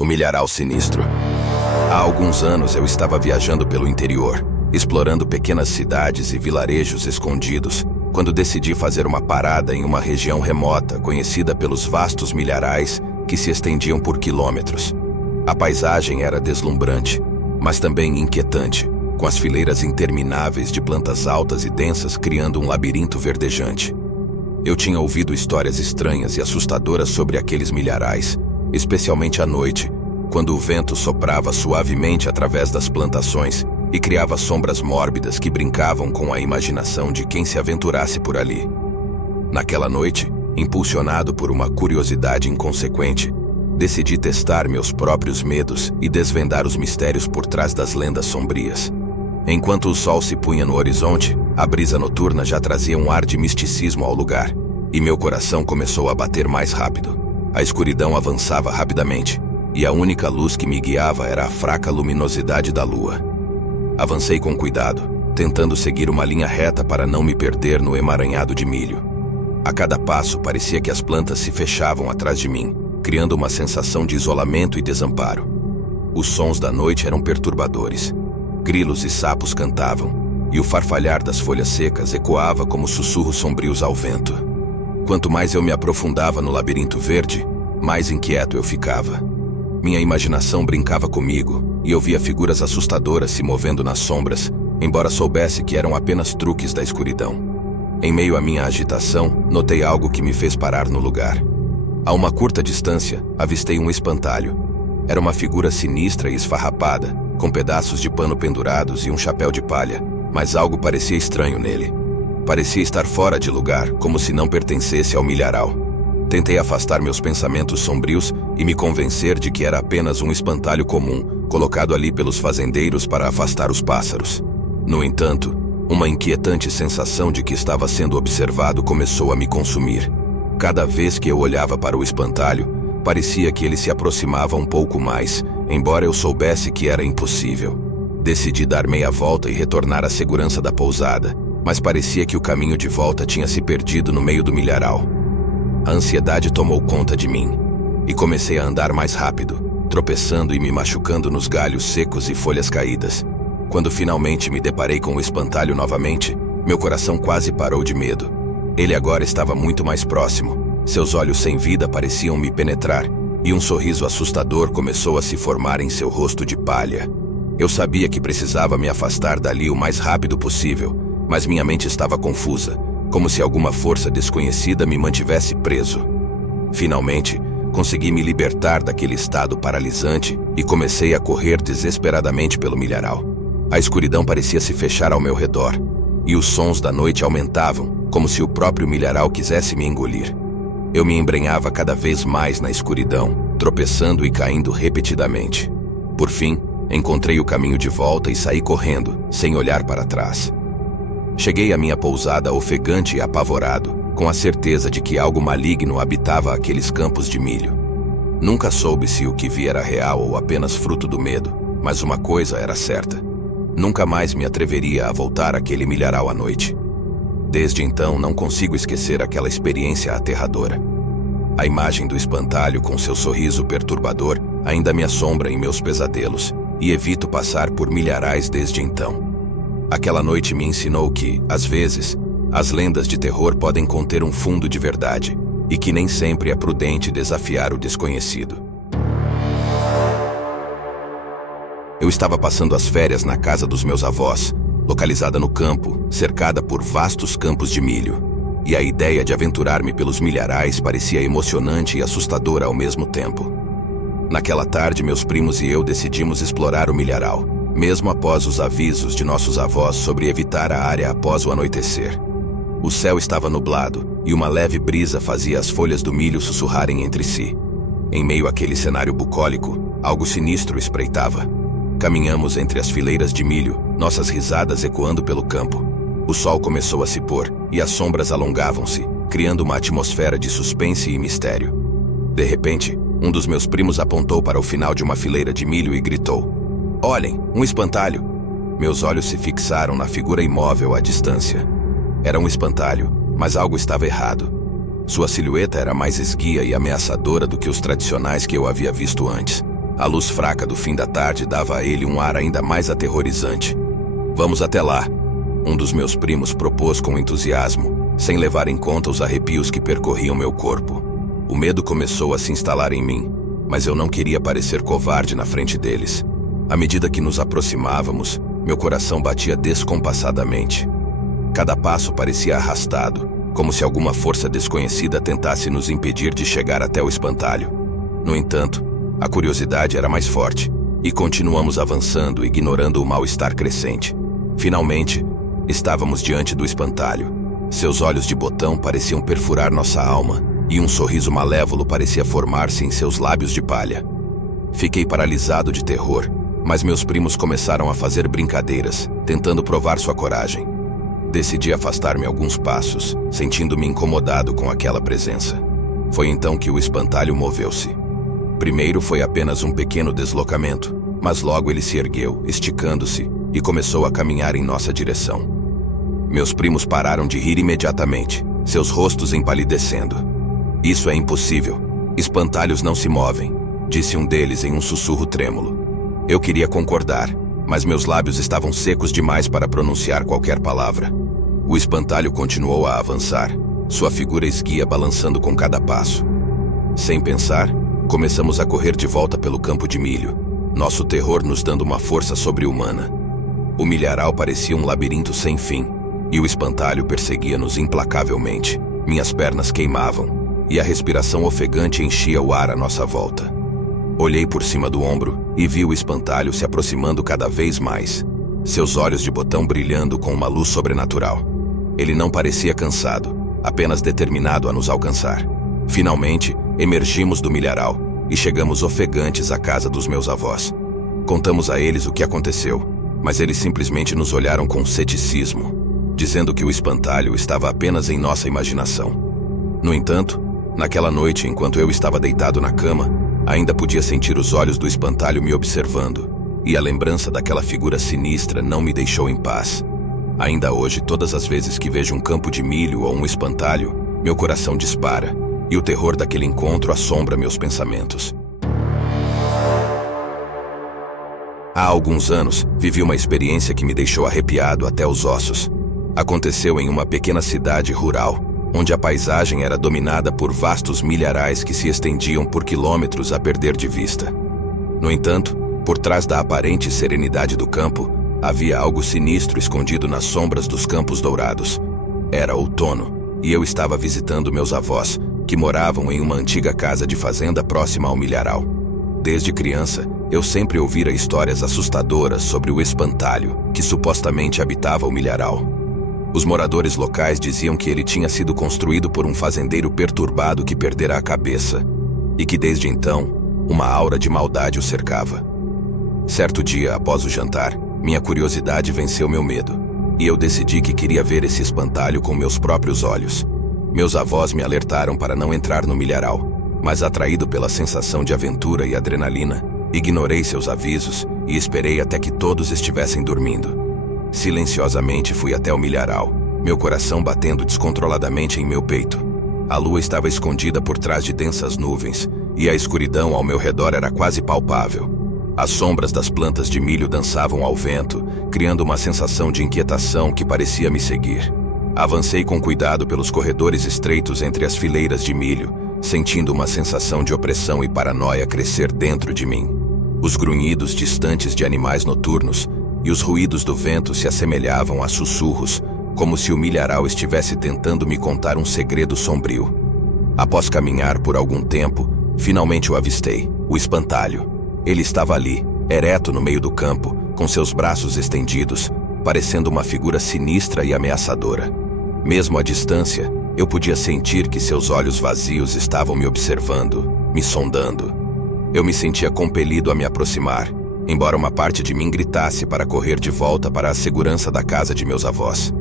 O milharal sinistro. Há alguns anos eu estava viajando pelo interior, explorando pequenas cidades e vilarejos escondidos, quando decidi fazer uma parada em uma região remota conhecida pelos vastos milharais que se estendiam por quilômetros. A paisagem era deslumbrante, mas também inquietante, com as fileiras intermináveis de plantas altas e densas criando um labirinto verdejante. Eu tinha ouvido histórias estranhas e assustadoras sobre aqueles milharais, especialmente à noite, quando o vento soprava suavemente através das plantações e criava sombras mórbidas que brincavam com a imaginação de quem se aventurasse por ali. Naquela noite, impulsionado por uma curiosidade inconsequente, decidi testar meus próprios medos e desvendar os mistérios por trás das lendas sombrias. Enquanto o sol se punha no horizonte, a brisa noturna já trazia um ar de misticismo ao lugar, e meu coração começou a bater mais rápido. A escuridão avançava rapidamente, e a única luz que me guiava era a fraca luminosidade da lua. Avancei com cuidado, tentando seguir uma linha reta para não me perder no emaranhado de milho. A cada passo parecia que as plantas se fechavam atrás de mim, criando uma sensação de isolamento e desamparo. Os sons da noite eram perturbadores. Grilos e sapos cantavam, e o farfalhar das folhas secas ecoava como sussurros sombrios ao vento. Quanto mais eu me aprofundava no labirinto verde, mais inquieto eu ficava. Minha imaginação brincava comigo, e eu via figuras assustadoras se movendo nas sombras, embora soubesse que eram apenas truques da escuridão. Em meio à minha agitação, notei algo que me fez parar no lugar. A uma curta distância, avistei um espantalho. Era uma figura sinistra e esfarrapada, com pedaços de pano pendurados e um chapéu de palha, mas algo parecia estranho nele. Parecia estar fora de lugar, como se não pertencesse ao milharal. Tentei afastar meus pensamentos sombrios e me convencer de que era apenas um espantalho comum, colocado ali pelos fazendeiros para afastar os pássaros. No entanto, uma inquietante sensação de que estava sendo observado começou a me consumir. Cada vez que eu olhava para o espantalho, parecia que ele se aproximava um pouco mais, embora eu soubesse que era impossível. Decidi dar meia volta e retornar à segurança da pousada, mas parecia que o caminho de volta tinha se perdido no meio do milharal. A ansiedade tomou conta de mim, e comecei a andar mais rápido, tropeçando e me machucando nos galhos secos e folhas caídas. Quando finalmente me deparei com o espantalho novamente, meu coração quase parou de medo. Ele agora estava muito mais próximo. Seus olhos sem vida pareciam me penetrar, e um sorriso assustador começou a se formar em seu rosto de palha. Eu sabia que precisava me afastar dali o mais rápido possível, mas minha mente estava confusa, como se alguma força desconhecida me mantivesse preso. Finalmente, consegui me libertar daquele estado paralisante e comecei a correr desesperadamente pelo milharal. A escuridão parecia se fechar ao meu redor, e os sons da noite aumentavam, como se o próprio milharal quisesse me engolir. Eu me embrenhava cada vez mais na escuridão, tropeçando e caindo repetidamente. Por fim, encontrei o caminho de volta e saí correndo, sem olhar para trás. Cheguei à minha pousada ofegante e apavorado, com a certeza de que algo maligno habitava aqueles campos de milho. Nunca soube se o que vi era real ou apenas fruto do medo, mas uma coisa era certa. Nunca mais me atreveria a voltar àquele milharal à noite. Desde então não consigo esquecer aquela experiência aterradora. A imagem do espantalho com seu sorriso perturbador ainda me assombra em meus pesadelos, e evito passar por milharais desde então. Aquela noite me ensinou que, às vezes, as lendas de terror podem conter um fundo de verdade, e que nem sempre é prudente desafiar o desconhecido. Eu estava passando as férias na casa dos meus avós, localizada no campo, cercada por vastos campos de milho, e a ideia de aventurar-me pelos milharais parecia emocionante e assustadora ao mesmo tempo. Naquela tarde, meus primos e eu decidimos explorar o milharal, mesmo após os avisos de nossos avós sobre evitar a área após o anoitecer. O céu estava nublado, e uma leve brisa fazia as folhas do milho sussurrarem entre si. Em meio àquele cenário bucólico, algo sinistro espreitava. Caminhamos entre as fileiras de milho, nossas risadas ecoando pelo campo. O sol começou a se pôr, e as sombras alongavam-se, criando uma atmosfera de suspense e mistério. De repente, um dos meus primos apontou para o final de uma fileira de milho e gritou: "Olhem, um espantalho!" Meus olhos se fixaram na figura imóvel à distância. Era um espantalho, mas algo estava errado. Sua silhueta era mais esguia e ameaçadora do que os tradicionais que eu havia visto antes. A luz fraca do fim da tarde dava a ele um ar ainda mais aterrorizante. Vamos até lá, um dos meus primos propôs com entusiasmo, sem levar em conta os arrepios que percorriam meu corpo. O medo começou a se instalar em mim, mas eu não queria parecer covarde na frente deles. À medida que nos aproximávamos, meu coração batia descompassadamente. Cada passo parecia arrastado, como se alguma força desconhecida tentasse nos impedir de chegar até o espantalho. No entanto, a curiosidade era mais forte, e continuamos avançando, ignorando o mal-estar crescente. Finalmente, estávamos diante do espantalho. Seus olhos de botão pareciam perfurar nossa alma, e um sorriso malévolo parecia formar-se em seus lábios de palha. Fiquei paralisado de terror, mas meus primos começaram a fazer brincadeiras, tentando provar sua coragem. Decidi afastar-me alguns passos, sentindo-me incomodado com aquela presença. Foi então que o espantalho moveu-se. Primeiro foi apenas um pequeno deslocamento, mas logo ele se ergueu, esticando-se, e começou a caminhar em nossa direção. Meus primos pararam de rir imediatamente, seus rostos empalidecendo. "Isso é impossível. Espantalhos não se movem", disse um deles em um sussurro trêmulo. Eu queria concordar, mas meus lábios estavam secos demais para pronunciar qualquer palavra. O espantalho continuou a avançar, sua figura esguia balançando com cada passo. Sem pensar, começamos a correr de volta pelo campo de milho, nosso terror nos dando uma força sobre-humana. O milharal parecia um labirinto sem fim, e o espantalho perseguia-nos implacavelmente. Minhas pernas queimavam, e a respiração ofegante enchia o ar à nossa volta. Olhei por cima do ombro e vi o espantalho se aproximando cada vez mais, seus olhos de botão brilhando com uma luz sobrenatural. Ele não parecia cansado, apenas determinado a nos alcançar. Finalmente, emergimos do milharal e chegamos ofegantes à casa dos meus avós. Contamos a eles o que aconteceu, mas eles simplesmente nos olharam com ceticismo, dizendo que o espantalho estava apenas em nossa imaginação. No entanto, naquela noite, enquanto eu estava deitado na cama, ainda podia sentir os olhos do espantalho me observando, e a lembrança daquela figura sinistra não me deixou em paz. Ainda hoje, todas as vezes que vejo um campo de milho ou um espantalho, meu coração dispara, e o terror daquele encontro assombra meus pensamentos. Há alguns anos, vivi uma experiência que me deixou arrepiado até os ossos. Aconteceu em uma pequena cidade rural, onde a paisagem era dominada por vastos milharais que se estendiam por quilômetros a perder de vista. No entanto, por trás da aparente serenidade do campo, havia algo sinistro escondido nas sombras dos campos dourados. Era outono, e eu estava visitando meus avós, que moravam em uma antiga casa de fazenda próxima ao milharal. Desde criança, eu sempre ouvira histórias assustadoras sobre o espantalho, que supostamente habitava o milharal. Os moradores locais diziam que ele tinha sido construído por um fazendeiro perturbado que perdera a cabeça, e que desde então, uma aura de maldade o cercava. Certo dia, após o jantar, minha curiosidade venceu meu medo, e eu decidi que queria ver esse espantalho com meus próprios olhos. Meus avós me alertaram para não entrar no milharal, mas atraído pela sensação de aventura e adrenalina, ignorei seus avisos e esperei até que todos estivessem dormindo. Silenciosamente fui até o milharal, meu coração batendo descontroladamente em meu peito. A lua estava escondida por trás de densas nuvens, e a escuridão ao meu redor era quase palpável. As sombras das plantas de milho dançavam ao vento, criando uma sensação de inquietação que parecia me seguir. Avancei com cuidado pelos corredores estreitos entre as fileiras de milho, sentindo uma sensação de opressão e paranoia crescer dentro de mim. Os grunhidos distantes de animais noturnos e os ruídos do vento se assemelhavam a sussurros, como se o milharal estivesse tentando me contar um segredo sombrio. Após caminhar por algum tempo, finalmente o avistei, o espantalho. Ele estava ali, ereto no meio do campo, com seus braços estendidos, parecendo uma figura sinistra e ameaçadora. Mesmo à distância, eu podia sentir que seus olhos vazios estavam me observando, me sondando. Eu me sentia compelido a me aproximar, embora uma parte de mim gritasse para correr de volta para a segurança da casa de meus avós.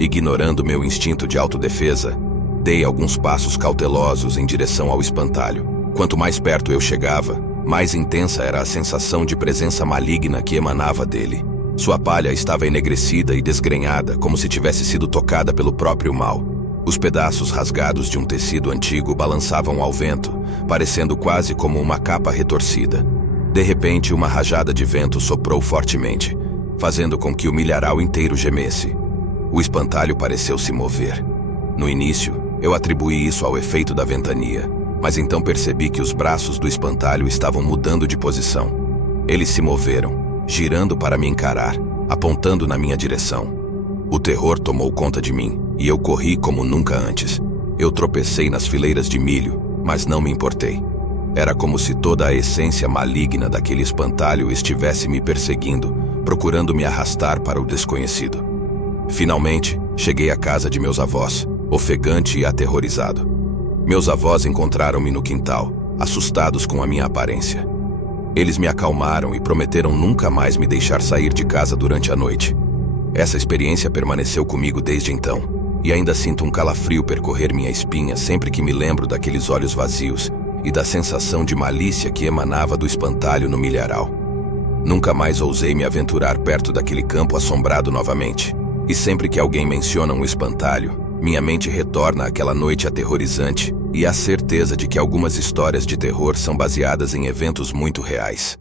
Ignorando meu instinto de autodefesa, dei alguns passos cautelosos em direção ao espantalho. Quanto mais perto eu chegava, mais intensa era a sensação de presença maligna que emanava dele. Sua palha estava enegrecida e desgrenhada, como se tivesse sido tocada pelo próprio mal. Os pedaços rasgados de um tecido antigo balançavam ao vento, parecendo quase como uma capa retorcida. De repente, uma rajada de vento soprou fortemente, fazendo com que o milharal inteiro gemesse. O espantalho pareceu se mover. No início, eu atribuí isso ao efeito da ventania, mas então percebi que os braços do espantalho estavam mudando de posição. Eles se moveram, girando para me encarar, apontando na minha direção. O terror tomou conta de mim, e eu corri como nunca antes. Eu tropecei nas fileiras de milho, mas não me importei. Era como se toda a essência maligna daquele espantalho estivesse me perseguindo, procurando me arrastar para o desconhecido. Finalmente, cheguei à casa de meus avós, ofegante e aterrorizado. Meus avós encontraram-me no quintal, assustados com a minha aparência. Eles me acalmaram e prometeram nunca mais me deixar sair de casa durante a noite. Essa experiência permaneceu comigo desde então, e ainda sinto um calafrio percorrer minha espinha sempre que me lembro daqueles olhos vazios e da sensação de malícia que emanava do espantalho no milharal. Nunca mais ousei me aventurar perto daquele campo assombrado novamente, e sempre que alguém menciona um espantalho, minha mente retorna àquela noite aterrorizante e à certeza de que algumas histórias de terror são baseadas em eventos muito reais.